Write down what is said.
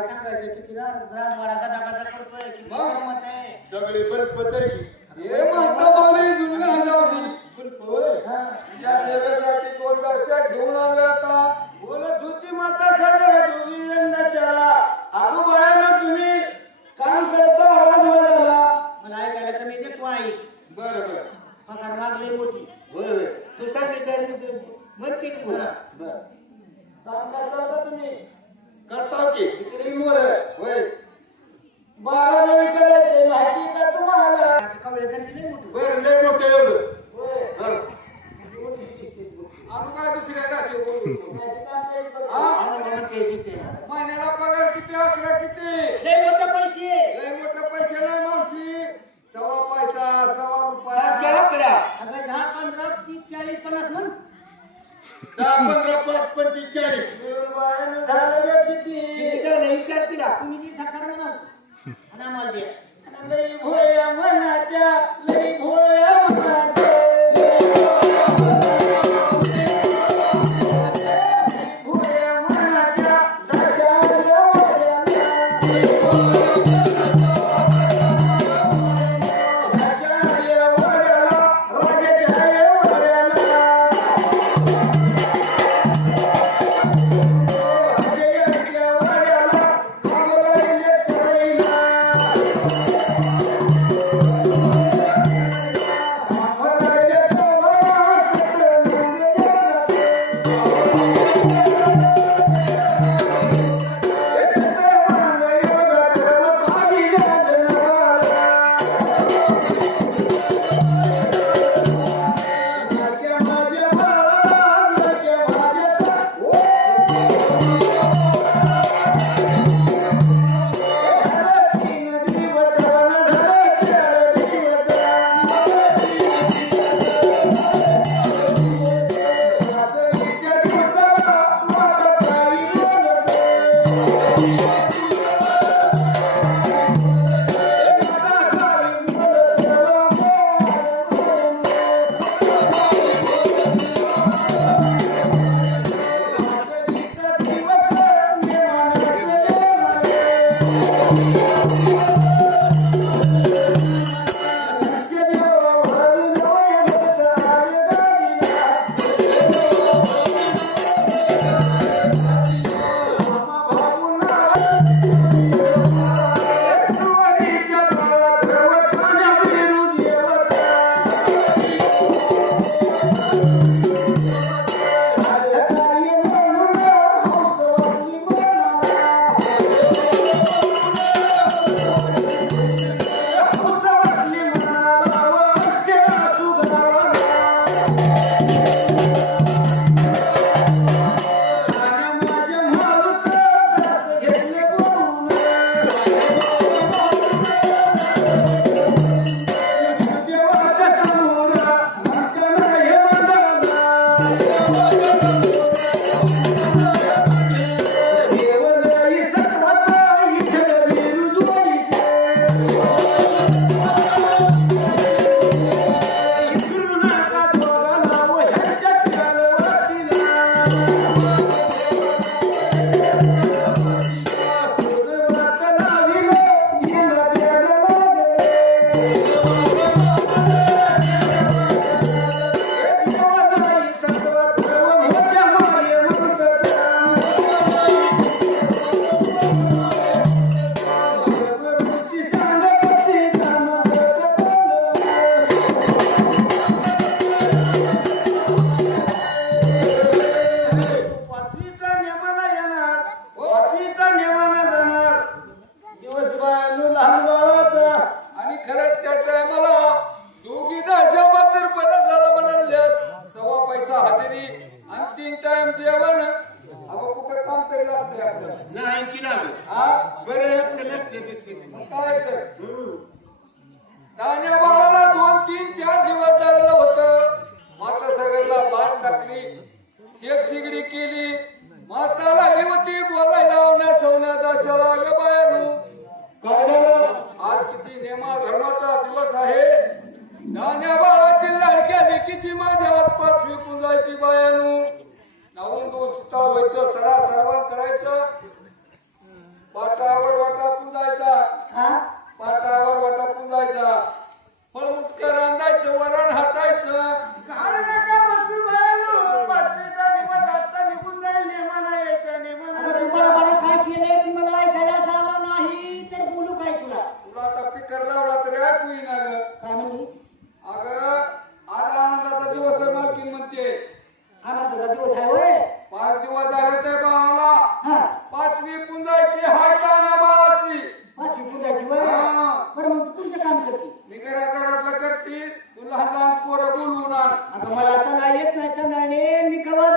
काय सांगायचं कितीला राज वाडा गदा करतोय किती मत आहे सगळी बरपत आहे की. हे म्हणता मला इथून गांजावली बरप होय. या सेवेसाठी 2 दशक घेऊन आलो आता. बोलत होती माता सागर दुविंदा चला अगो बाया तुम्ही काम करता आवाज वाढवला मला ऐकायला कमी देतो आई बरं बरं. पगार मागले मोठी होय होय. तू सांगितलं म्हणते की पुन्हा बरं. काम करता का तुम्ही करताव की. इकडे मोर होय. 12 वेळी करायचे माहिती का तुम्हाला कवळे दिले मोठी बरं लय मोठं एवढं. होय हं. आपण काय दुसऱ्या काशी बोलू. माहिती का आमच्या इकडे? हा? आणि मग ते तिथे. महिन्याला पगार किती आकडा किती लय मोठे पैसे लय मोठे पैसे नाही मावशी. सव्वा पैसा सव्वा सारख्या रुपया आकड्या अगं 10 15 30 40 50 म्हण 10 15 5 25 40. मिळून वायानं झालं ग किती झालं विचार केला तुम्ही ती साखर म्हणा आणि आम्हाला द्या आणि लई भोळ्या मनाच्या लई भोळ्या मनाच्या भोळ्या मनाच्या दशावल्या वड्याला दशावल्या वड्याला राजाच्या वड्याला आणि खरंच त्या टायमाला दोघी जमा तर बरं झालं म्हणाले. सव्वा पैसा हजेरी आणि 3 टाइम जेवण. अहो कुठं काम करायला लागते आपल्याला. नाही की लागत. हा बरं आपलं नसल्यापेक्षा. मग काय तर तान्या बाळाला 2 3 4 दिवस झालेलं होतं. माता सगळ्याला बाण टाकली, शेक शिगडी केली. माता लागली होती बोलायला लावण्या सवण्या दशाला ग बायानू. आज किती नेमा धर्माचा दिवस आहे. तान्या बाळाची लाडक्या लेकीची माझ्या आसपास विकून जायची बायानू. नावून दूध व्हायचं, सडा सर्वण करायचं. पाटावर वाटा पुंजायचा हा पाटावर वाटा पुंजायचा फळमुटक्या रांधायचं वरण हातायचं घाल नका बसू बायलो पाटलीचा निवास आता निघून जाईल नेमाना यायचं नेमाना तू बडा काय केलंय ती मला ऐकायला झालं नाही तर बोलू काय तुला तुला आता पिकर लावला तरी ऐकू येईना ग काय म्हणू अगं आज आनंदाचा दिवस आहे मालकीन म्हणते आनंदाचा दिवस आहे होय 5 दिवस झाले ते बाळाला हा 5वी पुंजायची हाय ताना बाळाची पाचवी पूजाची होय हा. बरं मग तू कोणतं काम करते मी घराघरातलं करते तू लहान लहान पोरं बोलवून आण अगं मला चला येत नाही चंद्राने मी कवा